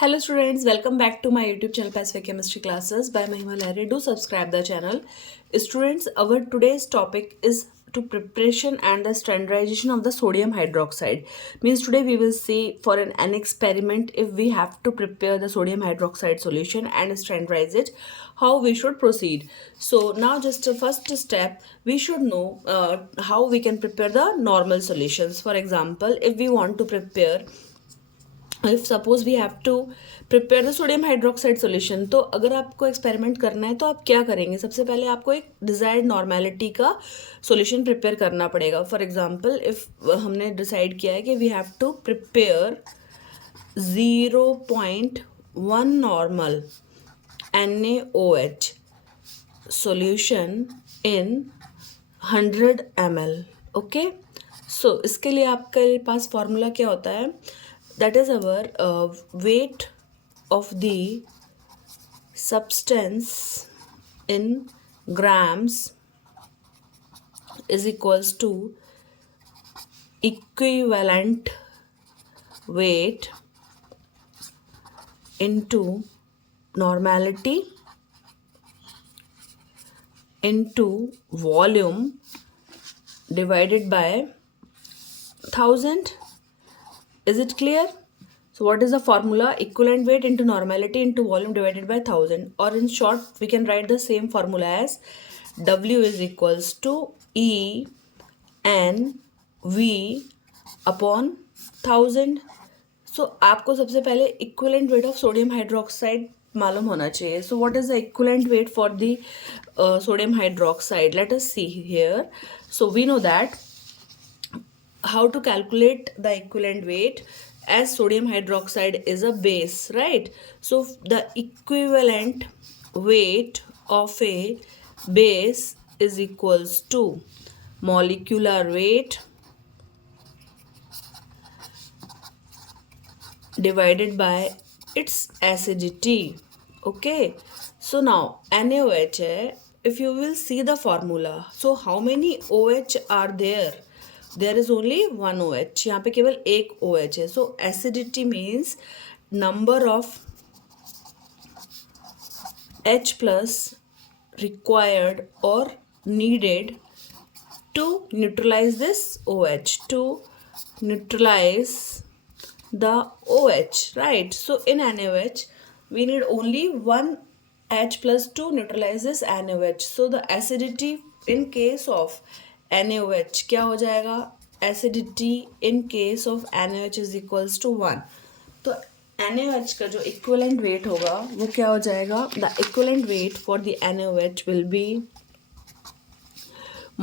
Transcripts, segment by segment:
Hello students, welcome back to my YouTube channel Pacific Chemistry Classes by Mahima Lahiri. Do subscribe the channel. Students, our today's topic is to preparation and the standardization of the sodium hydroxide. Means today we will see for an experiment if we have to prepare the sodium hydroxide solution and standardize it, how we should proceed. So now just a first step, we should know how we can prepare the normal solutions. For example, if we want to prepare if suppose we have to prepare the sodium hydroxide solution, तो अगर आपको एक्सपेरिमेंट करना है तो आप क्या करेंगे? सबसे पहले आपको एक डिजायर्ड नॉर्मेलिटी का सॉल्यूशन प्रिपेयर करना पड़ेगा. फॉर एग्जांपल इफ हमने डिसाइड किया है कि we have to prepare 0.1 normal NaOH solution in 100 ml. Okay, so इसके लिए आपके पास फॉर्मूला क्या होता है? That is our weight of the substance in grams is equals to equivalent weight into normality into volume divided by 1000. Is it clear? So what is the formula? Equivalent weight into normality into volume divided by 1000, or in short we can write the same formula as W is equals to E N V upon 1000. So आपको सबसे पहले equivalent weight of sodium hydroxide मालूम होना चाहिए. So what is the equivalent weight for the sodium hydroxide? Let us see here. So we know that how to calculate the equivalent weight, as sodium hydroxide is a base, right? So the equivalent weight of a base is equals to molecular weight divided by its acidity. Okay, so now NaOH है. If you will see the formula, so how many OH are there? There is only one OH. यहाँ पे केवल एक OH है. So acidity means number of H plus required और needed to neutralise this OH, to neutralise the OH, right? So in NaOH we need only one H plus to neutralize this NaOH. So the acidity in case of NaOH क्या हो जाएगा? Acidity in case of NaOH is equals to 1. तो NaOH का जो equivalent weight होगा वो क्या हो जाएगा? The equivalent weight for the NaOH will be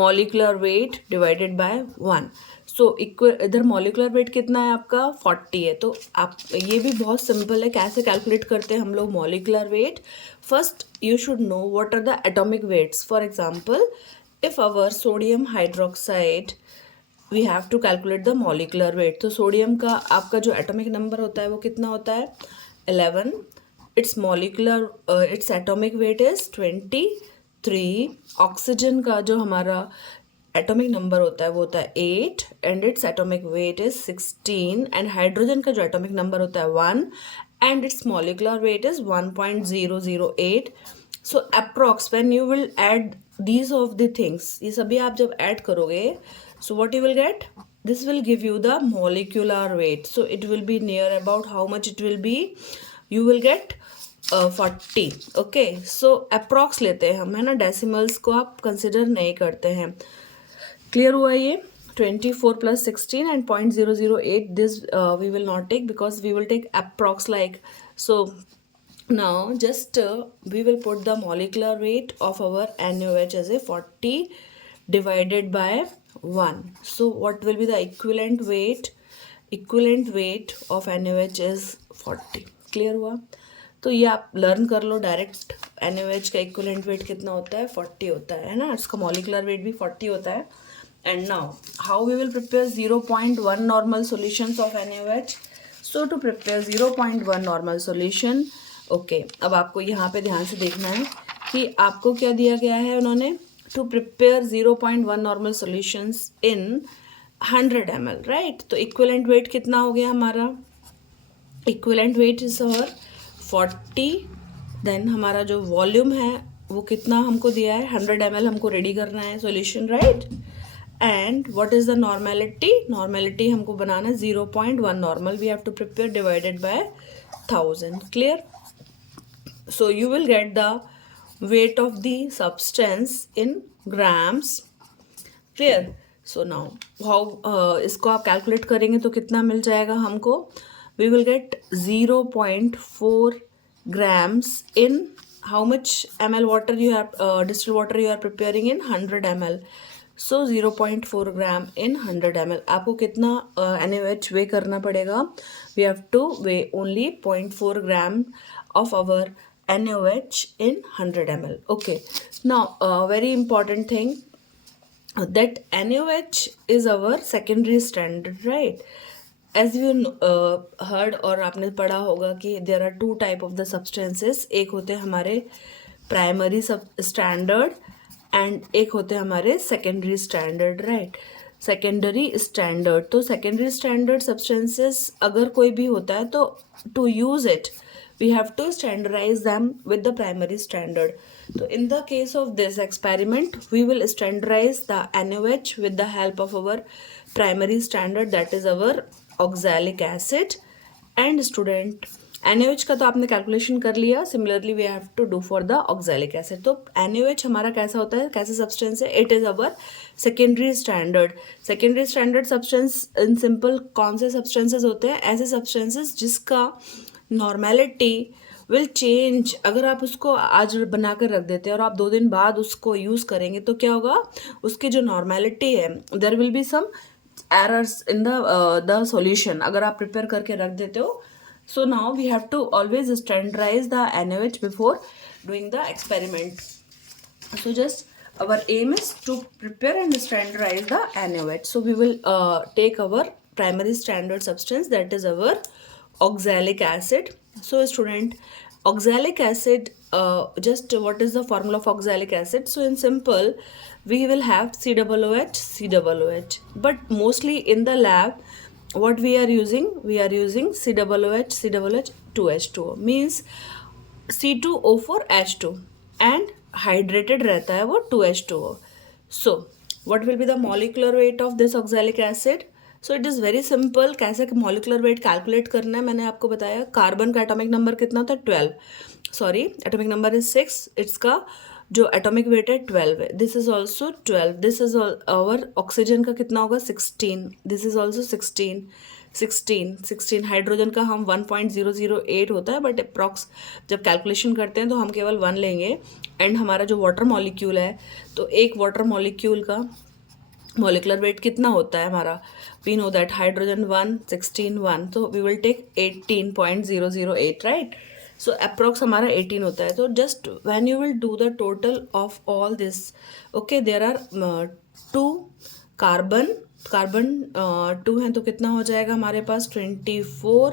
molecular weight divided by 1. सो इधर मॉलिकुलर वेट कितना है आपका? 40 है. तो आप ये भी बहुत सिंपल है, कैसे कैलकुलेट करते हैं हम लोग molecular weight. First you should know what are the atomic weights. For example if our sodium hydroxide we have to calculate the molecular weight. तो सोडियम का आपका जो एटॉमिक नंबर होता है वो कितना होता है? 11. It's molecular its atomic weight is 23. ऑक्सीजन का जो हमारा एटॉमिक नंबर होता है वो होता है 8 and its atomic weight is 16. And hydrogen का जो एटॉमिक नंबर होता है 1 and it's molecular weight is 1.008. So approx when you will add these of the things, ये सभी आप जब ऐड करोगे, so what you will gate? This will give you the molecular wait. So it will be near about how much it will be? You will gate 40. ओके, सो अप्रॉक्स लेते हैं हम, है ना. डेसिमल्स को आप कंसिडर नहीं करते हैं. क्लियर हुआ ये? 24 plus 16 and 0.008, this we will not take because we will take approx like. So now just we will put the molecular weight of our NaOH as a 40 divided by 1. So what will be the equivalent weight? Equivalent weight of NaOH is 40. क्लियर हुआ? तो ये आप लर्न कर लो direct. NaOH का equivalent weight कितना होता है? 40 होता है ना. इसका मॉलिकुलर वेट भी 40 होता है. And now how we will prepare 0.1 normal solutions of NaOH? So to prepare 0.1 normal solution, okay, अब आपको यहाँ पे ध्यान से देखना है कि आपको क्या दिया गया है उन्होंने. To prepare 0.1 normal solutions in 100 ml, right. तो इक्विवेलेंट वेट कितना हो गया हमारा? इक्विवेलेंट वेट इज और 40. देन हमारा जो वॉल्यूम है वो कितना हमको दिया है, 100 ml हमको रेडी करना है solution, right. And what is the normality, normality हमको बनाना है 0.1 normal we have to prepare divided by 1000. Clear. So you will get the weight of the substance in grams. Clear. So now how इसको आप calculate करेंगे तो कितना मिल जाएगा हमको, we will get 0.4 grams in how much ml water you have, distilled water you are preparing in 100 ml. So 0.4 gram in 100 ml. आपको कितना NaOH weigh करना पड़ेगा, we have to weigh only 0.4 gram of our NaOH in 100 ml. Okay. Now, very important thing, that NaOH is our secondary standard, right? As you heard और आपने पढ़ा होगा कि there are two type of the substances. एक होते हैं हमारे primary standard and एक होते हैं हमारे secondary standard, right? Secondary standard, तो secondary standard substances अगर कोई भी होता है तो to use it we have to standardize them with the primary standard. So in the case of this experiment we will standardize the NaOH with the help of our primary standard, that is our oxalic acid. And student, NaOH का तो आपने calculation कर लिया, similarly we have to do for the oxalic acid. तो NaOH हमारा कैसा होता है, कैसे सब्सटेंस है, it is our secondary standard. Secondary standard substance in simple कौन से सब्सटेंसेज होते हैं, ऐसे सब्सटेंसेज जिसका नॉर्मेलिटी विल चेंज. अगर आप उसको आज बना कर रख देते हैं और आप 2 दिन बाद उसको यूज़ करेंगे तो क्या होगा, उसकी जो नॉर्मेलिटी है there will be some errors in the solution. अगर आप प्रिपेयर करके रख देते हो, so now we have to always standardize the NaOH before doing the experiment. So just our aim is to prepare and standardize the NaOH. So we will take our primary standard substance, that is our oxalic acid. So student, oxalic acid, just what is the formula of oxalic acid? So in simple we will have COOH, but mostly in the lab what we are using COOH 2H2O, means C2O4H2 and hydrated रहता है वो 2H2O. So what will be the molecular weight of this oxalic acid? So it is very simple. कैसे molecular weight calculate करना है मैंने आपको बताया. कार्बन का atomic number कितना होता है, 12. Sorry, atomic number is 6. इसका जो एटॉमिक वेट है 12 है. This is also 12. This is our oxygen का कितना होगा, 16. This is also 16. हाइड्रोजन का हम 1.008 होता है, बट अप्रॉक्स जब कैलकुलेशन करते हैं तो हम केवल 1 लेंगे. एंड हमारा जो वाटर मॉलिक्यूल है, तो एक वाटर मॉलिक्यूल का मॉलिकुलर वेट कितना होता है हमारा, वी नो दैट हाइड्रोजन 1, 16, 1, तो we will take 18.008, right. So approx हमारा 18 होता है. तो just when you will do the total of all this, okay, there are 2 carbon 2 हैं, तो कितना हो जाएगा हमारे पास 24,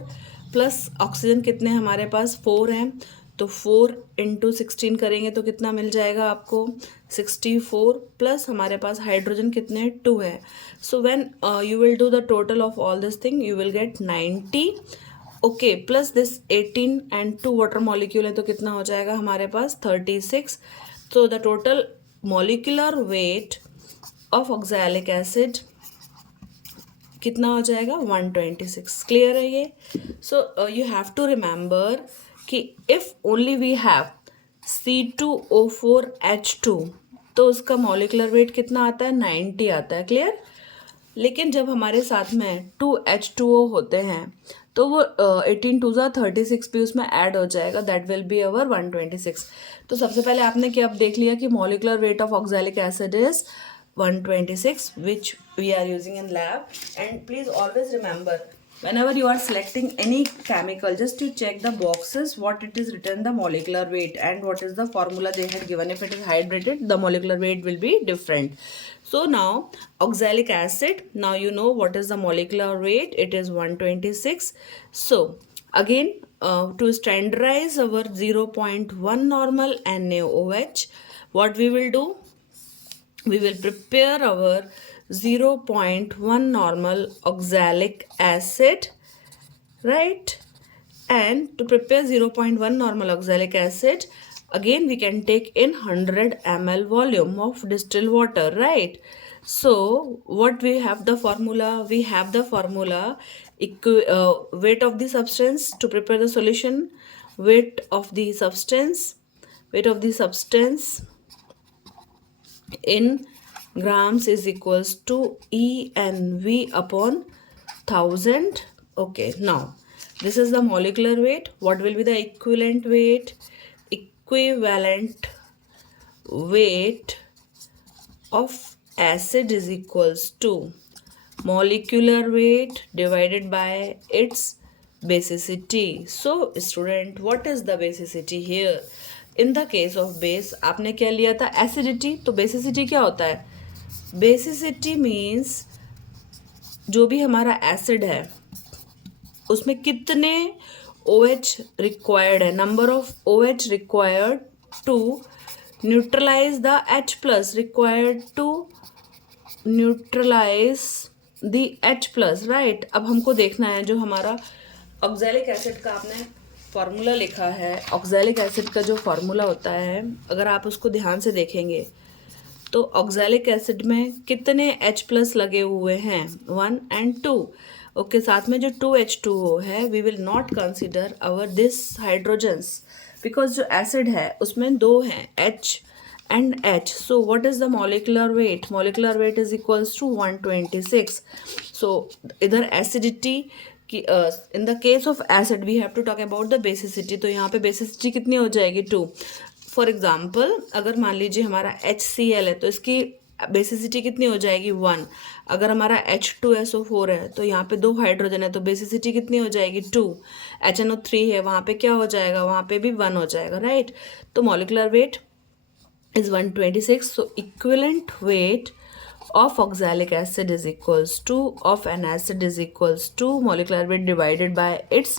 प्लस ऑक्सीजन कितने हमारे पास 4 हैं, तो 4 × 16 करेंगे तो कितना मिल जाएगा आपको 64, प्लस हमारे पास हाइड्रोजन कितने 2 है. So when you will do the total of all this thing you will get 90. Okay, plus this 18 and 2 water molecule है, तो कितना हो जाएगा हमारे पास 36. तो the total molecular weight of oxalic acid कितना हो जाएगा 126. क्लियर है ये. So you have to remember कि if only we have C2O4H2 तो उसका मॉलिकुलर वेट कितना आता है 90 आता है. क्लियर. लेकिन जब हमारे साथ में 2H2O होते हैं तो वो 18 2 36 भी उसमें ऐड हो जाएगा, दैट विल बी अवर 126. तो सबसे पहले आपने क्या अब देख लिया कि molecular weight of oxalic acid is 126, which we are using in lab. And please always remember, whenever you are selecting any chemical, just you check the boxes what it is written the molecular weight and what is the formula they had given. If it is hydrated, the molecular weight will be different. So now oxalic acid, now you know what is the molecular weight, it is 126. So again, to standardize our 0.1 normal NaOH, what we will do, we will prepare our 0.1 normal oxalic acid, right? And to prepare 0.1 normal oxalic acid, again we can take in 100 ml volume of distilled water, right? So what we have the formula? We have the formula weight of the substance to prepare the solution, weight of the substance, weight of the substance in grams is equals to EnV upon 1000. Okay, now this is the molecular weight. What will be the equivalent weight? Equivalent weight of acid is equals to molecular weight divided by its basicity. So student, what is the basicity here? In the case of base, आपने क्या लिया था? Acidity. तो basicity क्या होता है? Basicity means जो भी हमारा acid है उसमें कितने OH required है, number of OH required to neutralize the H plus, required to neutralize the H plus, right? अब हमको देखना है जो हमारा ऑक्सैलिक एसिड का आपने फार्मूला लिखा है, ऑक्सैलिक एसिड का जो फार्मूला होता है अगर आप उसको ध्यान से देखेंगे तो ऑक्सैलिक एसिड में कितने H प्लस लगे हुए हैं? 1 and 2. ओके, साथ में जो 2H2O है we will not consider our this hydrogens because जो एसिड है उसमें 2 हैं H and H. So what is the molecular weight? Molecular weight is equals to 126. So इधर acidity की in the case of acid we have to talk about the basicity. तो यहाँ पे basicity कितनी हो जाएगी? 2. फॉर एग्जाम्पल अगर मान लीजिए हमारा HCl है तो इसकी बेसिसिटी कितनी हो जाएगी? 1. अगर हमारा H2SO4 है तो यहाँ पे 2 हाइड्रोजन है तो बेसिसिटी कितनी हो जाएगी? 2. HNO3 है वहाँ पे क्या हो जाएगा? वहाँ पे भी 1 हो जाएगा, राइट? तो molecular weight is 126. So equivalent weight of oxalic acid is equals to of an acid is equals to molecular weight divided by its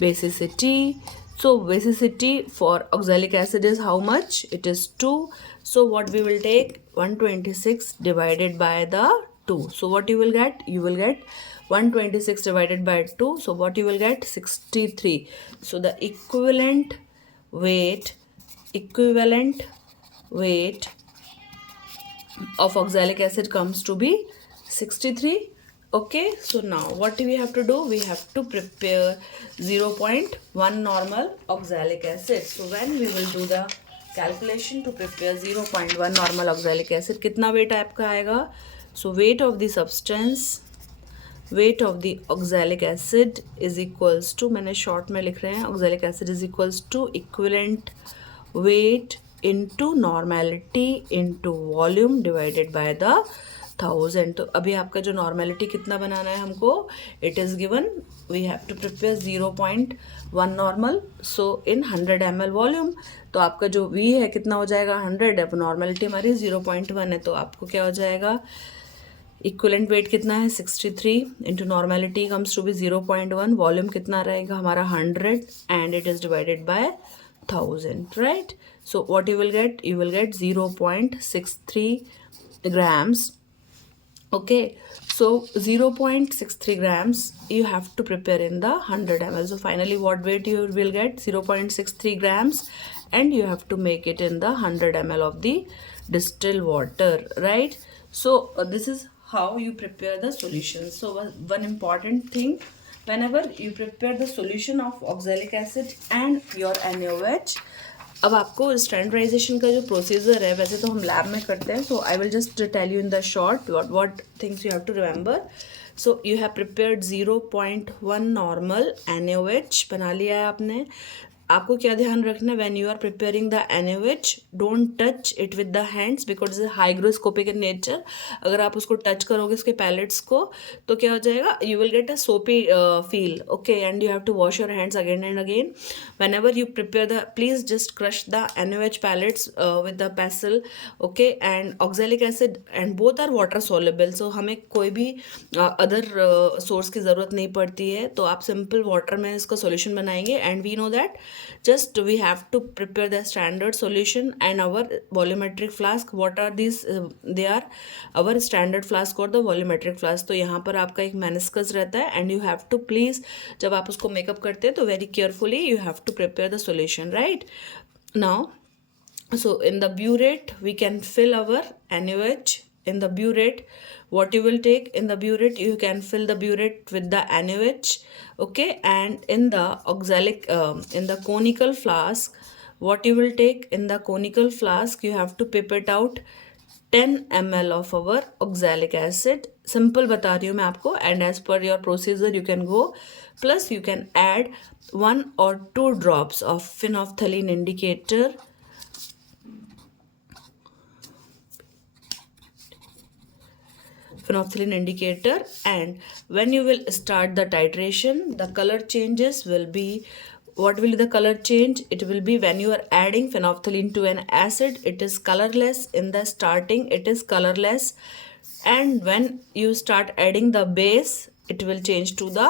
basicity. So basicity for oxalic acid is how much? It is 2. So what we will take? 126 divided by the 2. So what you will get? You will get 126 divided by 2. So what you will get? 63. So the equivalent weight of oxalic acid comes to be 63. Okay, so now what we have to do? We have to prepare 0.1 normal oxalic acid. So when we will do the calculation to prepare 0.1 normal oxalic acid, कितना weight आपका आएगा? So weight of the substance, weight of the oxalic acid is equals to, मैंने short में लिख रहे हैं, oxalic acid is equals to equivalent weight into normality into volume divided by the 1000. तो अभी आपका जो नॉर्मेलिटी कितना बनाना है हमको? It is given we have to prepare 0.1 normal, so in 100 ml volume. तो आपका जो V है कितना हो जाएगा? 100. अब नॉर्मेलिटी हमारी 0.1 है तो आपको क्या हो जाएगा? इक्विवेलेंट वेट कितना है? 63 into normality comes to be 0.1. Volume कितना रहेगा हमारा? 100 and it is divided by 1000, right? So what you will get? You will get 0.63 grams. Okay, so 0.63 grams you have to prepare in the 100 ml. So finally what weight you will get? 0.63 grams, and you have to make it in the 100 ml of the distilled water, right? So this is how you prepare the solution. So one important thing, whenever you prepare the solution of oxalic acid and your NaOH, अब आपको स्टैंडर्डाइजेशन का जो प्रोसीजर है वैसे तो हम लैब में करते हैं. So I will just tell you in the short what things you have to remember. So you have prepared 0.1 normal NaOH बना लिया है आपने. आपको क्या ध्यान रखना है? When you are preparing the NaOH, don't touch it with the hands because is hygroscopic in nature. अगर आप उसको टच करोगे इसके पैलेट्स को तो क्या हो जाएगा? You will get a soapy feel. Okay, and you have to wash your hands again and again. Whenever you prepare the, please just crush the NaOH pellets with the pestle. Okay, and oxalic acid and both are water soluble, so हमें कोई भी other source की ज़रूरत नहीं पड़ती है. तो आप सिंपल वाटर में इसका सोल्यूशन बनाएंगे. And we know that Just we have to prepare the standard solution and our volumetric flask. What are these? They are our standard flask or the volumetric flask. तो यहाँ पर आपका एक meniscus रहता है and you have to please, जब आप उसको मेकअप करते हैं तो very carefully you have to prepare the solution, right? Now, so in the burette we can fill our NaOH. In the burette, what you will take in the burette, you can fill the burette with the NaOH, okay? And in the oxalic in the conical flask, what you will take in the conical flask, you have to pipette out 10 ml of our oxalic acid. Simple बता रही हूँ मैं आपको, and as per your procedure you can go, plus you can add 1 or 2 drops of phenolphthalein indicator. Phenolphthalein indicator, and when you will start the titration, the color changes will be, what will the color change? It will be when you are adding phenolphthalein to an acid, it is colorless. In the starting it is colorless, and when you start adding the base, it will change to the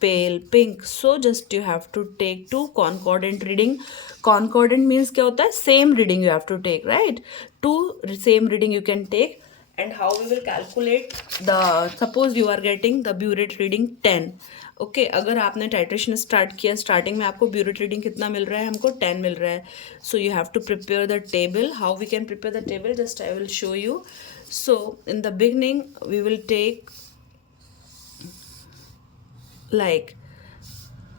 pale pink. So just you have to take 2 concordant reading. Concordant means क्या होता है? Same reading you have to take, right? 2 same reading you can take. And how we will calculate the, suppose you are getting the burette reading 10, okay? अगर आपने titration start किया, स्टार्टिंग में आपको burette reading कितना मिल रहा है? हमको 10 मिल रहा है. So you have to prepare the table. How we can prepare the table? Just I will show you. So in the beginning we will take, like,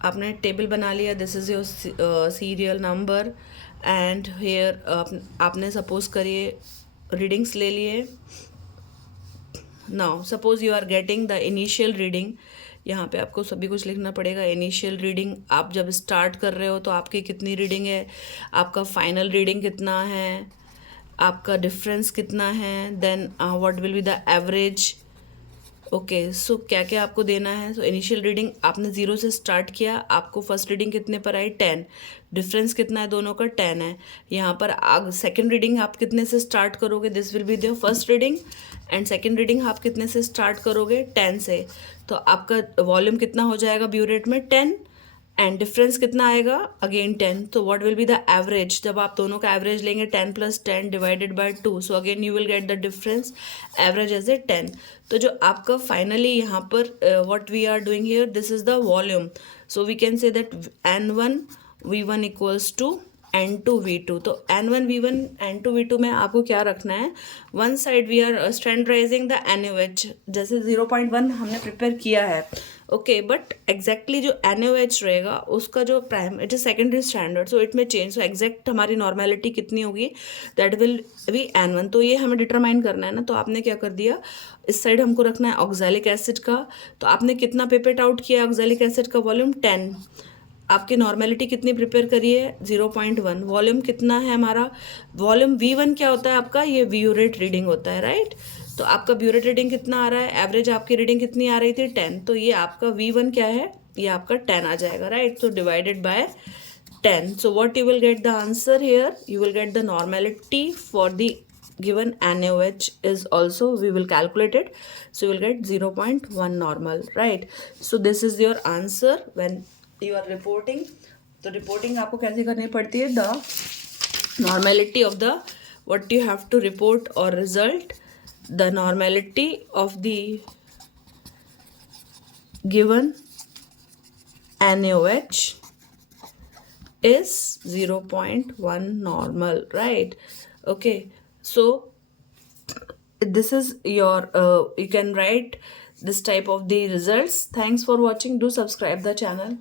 आपने टेबल बना लिया, this is your serial number, and here आपने suppose करिए readings ले लिए. Now suppose you are getting the initial reading. यहाँ पे आपको सभी कुछ लिखना पड़ेगा. इनिशियल रीडिंग, आप जब स्टार्ट कर रहे हो तो आपकी कितनी रीडिंग है, आपका फाइनल रीडिंग कितना है, आपका डिफरेंस कितना है, then what will be the average. Okay, so क्या क्या आपको देना है. सो इनिशियल रीडिंग आपने 0 से स्टार्ट किया, आपको फर्स्ट रीडिंग कितने पर आई? 10. डिफरेंस कितना है दोनों का? 10 है. यहाँ पर सेकंड रीडिंग आप कितने से स्टार्ट करोगे? This will be the first reading, and second reading आप कितने से स्टार्ट करोगे? 10 से. तो आपका वॉल्यूम कितना हो जाएगा ब्यूरेट में? 10, एंड डिफरेंस कितना आएगा? अगेन 10. तो what will be the average? जब आप दोनों का एवरेज लेंगे 10 + 10 divided by 2, so again you will get the difference average as a 10. तो जो आपका फाइनली यहाँ पर what we are doing here, this is the volume. So we can say that N1 V1 equals to N2 V2. तो N1 V1 N2 V2 में आपको क्या रखना है? One side we are standardising the NaOH. जैसे 0.1 हमने प्रिपेयर किया है, ओके, बट एग्जैक्टली जो NaOH रहेगा उसका जो prime, it is secondary standard, so it में चेंज. सो एग्जैक्ट हमारी नॉर्मेलिटी कितनी होगी? That will be N1. तो ये हमें डिटरमाइन करना है ना. तो आपने क्या कर दिया, इस साइड हमको रखना है ऑक्सैलिक एसिड का. तो आपने कितना पिपेट आउट किया ऑक्सैलिक एसिड का? वॉल्यूम 10. आपकी नॉर्मेलिटी कितनी प्रिपेयर करी है? 0.1. वॉल्यूम कितना है हमारा? वॉल्यूम V1 क्या होता है आपका? ये ब्यूरेट रीडिंग होता है, राइट? तो आपका ब्यूरेट रीडिंग कितना आ रहा है? एवरेज आपकी रीडिंग कितनी आ रही थी? 10. तो ये आपका V1 क्या है? ये आपका 10 आ जाएगा, राइट? तो divided by 10. So what you will get the answer here? You will get the normality for the given NaOH is also, we will calculate it, so you will get 0.1 normal, right? So this is your answer when you are reporting. तो रिपोर्टिंग आपको कैसे करनी पड़ती है? The normality of the what you have to report or result, the normality of the given NaOH is 0.1 normal, right? Okay, so this is your you can write this type of the results. Thanks for watching. Do subscribe the channel.